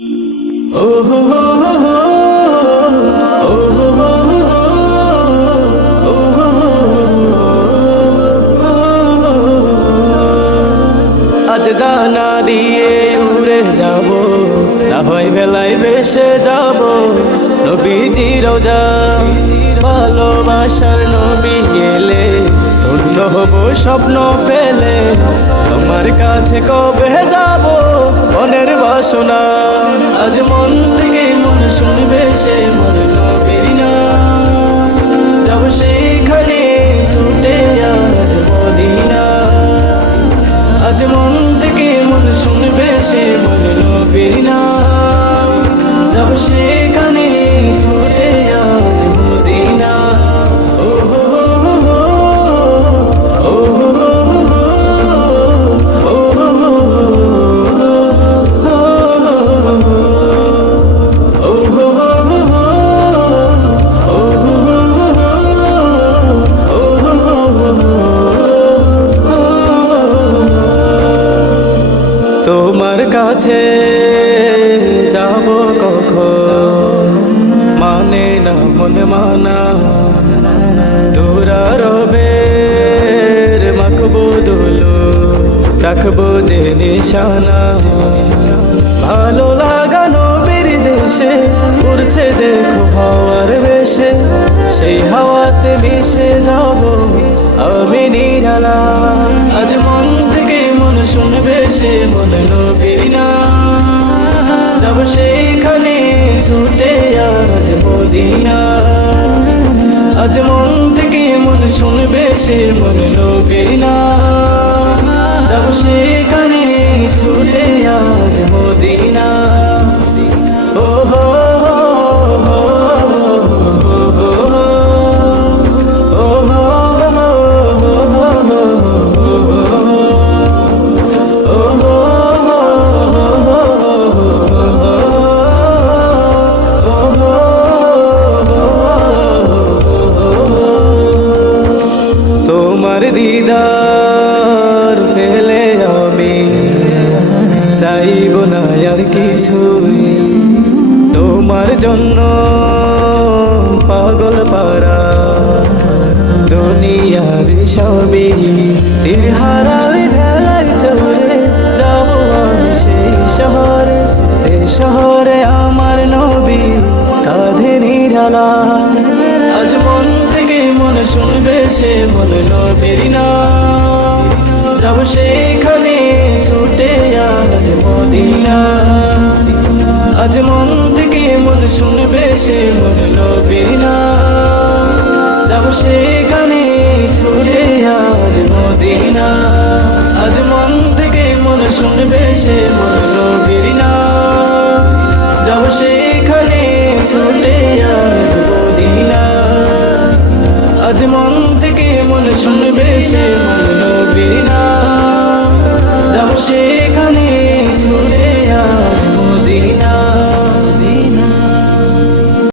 ও হো হো হো হো, ও হো হো হো হো, ও হো হো হো হো। আজ দানা দিয়ে উড়ে যাব, না হয় বেলায় ভেসে যাব নবীজি রোজা। ভালোবাসার নবী এলে ধন্য হব স্বপ্ন ফেলে, তোমার কাছে কবে যাব মনের বাসনা। আজ মন থেকে মন শুনবে সে মন নবীর নাম, যাব সেখানে ছুটে আজ মদিনা। আজ মন থেকে মন শুনবে সে মন নবীর নাম, যাব সেখানে ছুটে আজ মদিনা। ও হো হো হো, ও হো হো হো, ও হো হো হো, ও হো হো হো, ও হো হো হো। তোমার কাছে যাব কখন, মানে না মন মানা। তোরা রবের মাখবো দোলো, রাখবো যে নিশানা। ভালো লাগানো বীর দেশে উড়ছে দেখো হাওয়ার বেশে, সেই হাওয়াতে মিশে যাব আমি নিরালা। আজ মন থেকে মন শুনবে সে মন নবীর নাম, যাব সেখানে ছুটে আজ মদিনা। আজ মন থেকে মন শুনবে সে মন নবীর নাম, যাব সেখানে ছুটে আজ মদিনা। ও হো হো হো, ও হো তোমার দিদার ফেলে আমি চাইব না আর কিছুই, তোমার জন্য পাগল পারা দুনিয়ার সবই। তীর হারাই ভেলায় চলে যাব আমি সেই শহরে, যে শহরে আমার নবী কাঁধে নিরালা। আজ মন থেকে মন শুনবে সে মন নবীর নাম, যাব সেখানে ছুটে আজ মদিনা। আজ মন থেকে মন শুনবে সে মন নবীর নাম, যাব সেখানে ছুটে আজ মদিনা। আজ মন থেকে মন শুনবে সে মন নবীর নাম, যাব সেখানে ছুটে